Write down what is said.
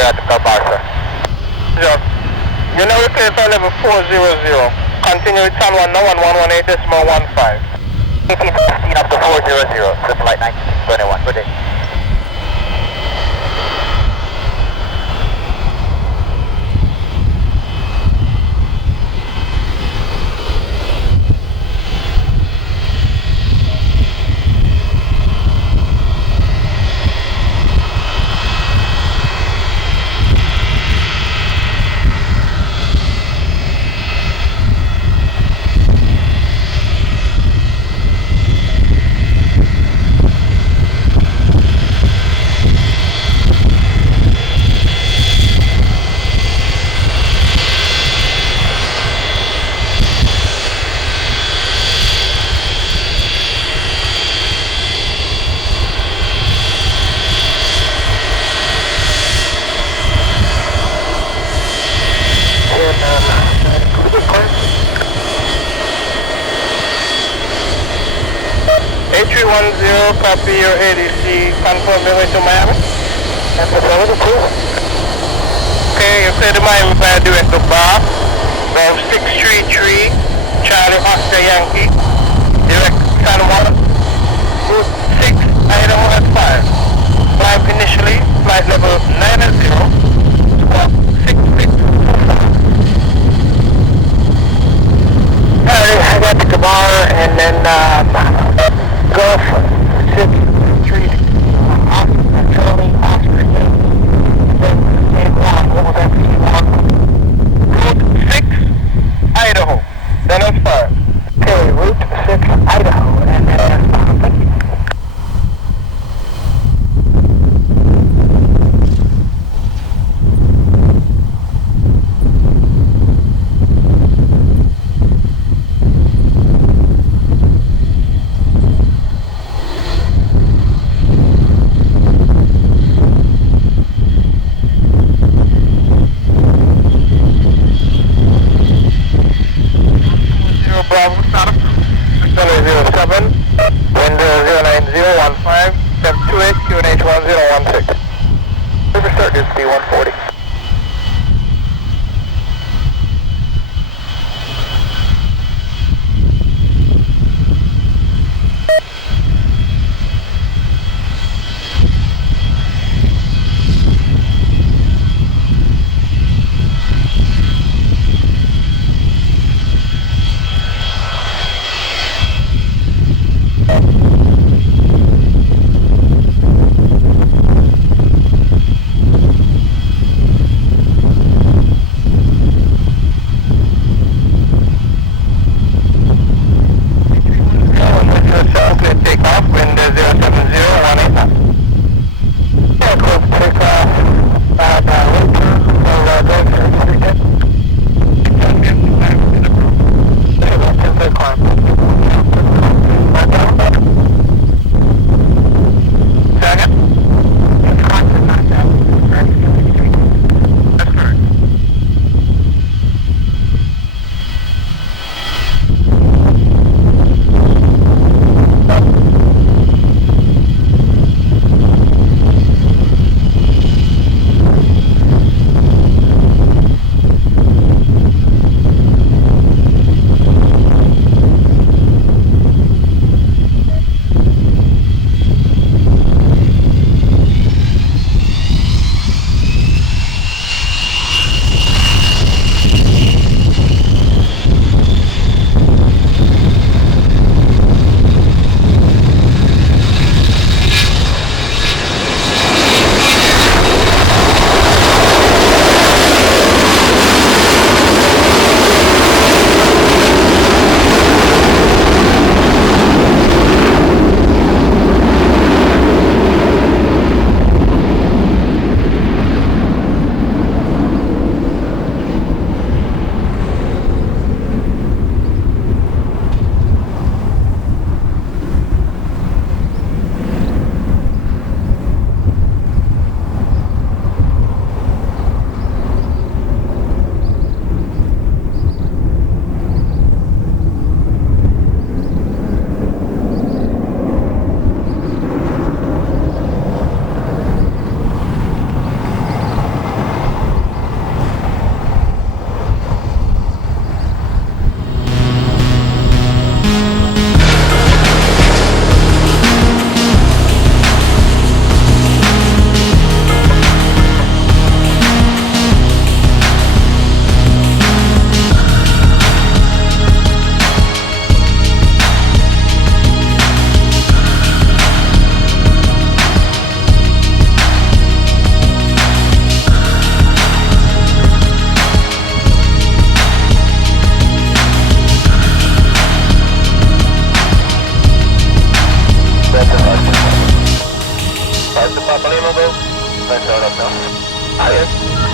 at the Barca. Yeah. You know, replace on level 400. Continue with San 1 now on 118.15. 1816 up to 400. The flight 1921. Good day. A310, copy your ADC, confirm your way to Miami. And the 72. Okay, you say the Miami by direct to bar. Go 633, Charlie Oscar Yankee, direct San Juan, route 6, Idaho at 5. Climb initially, flight level 90, squawk 6625. Alright, I got the bar and then Gulf 633, Oscar, Charlie, Oscar, then what was that route 6, Idaho, then it's 5. Okay, route 6, Idaho, and then thank you. Let's start up now.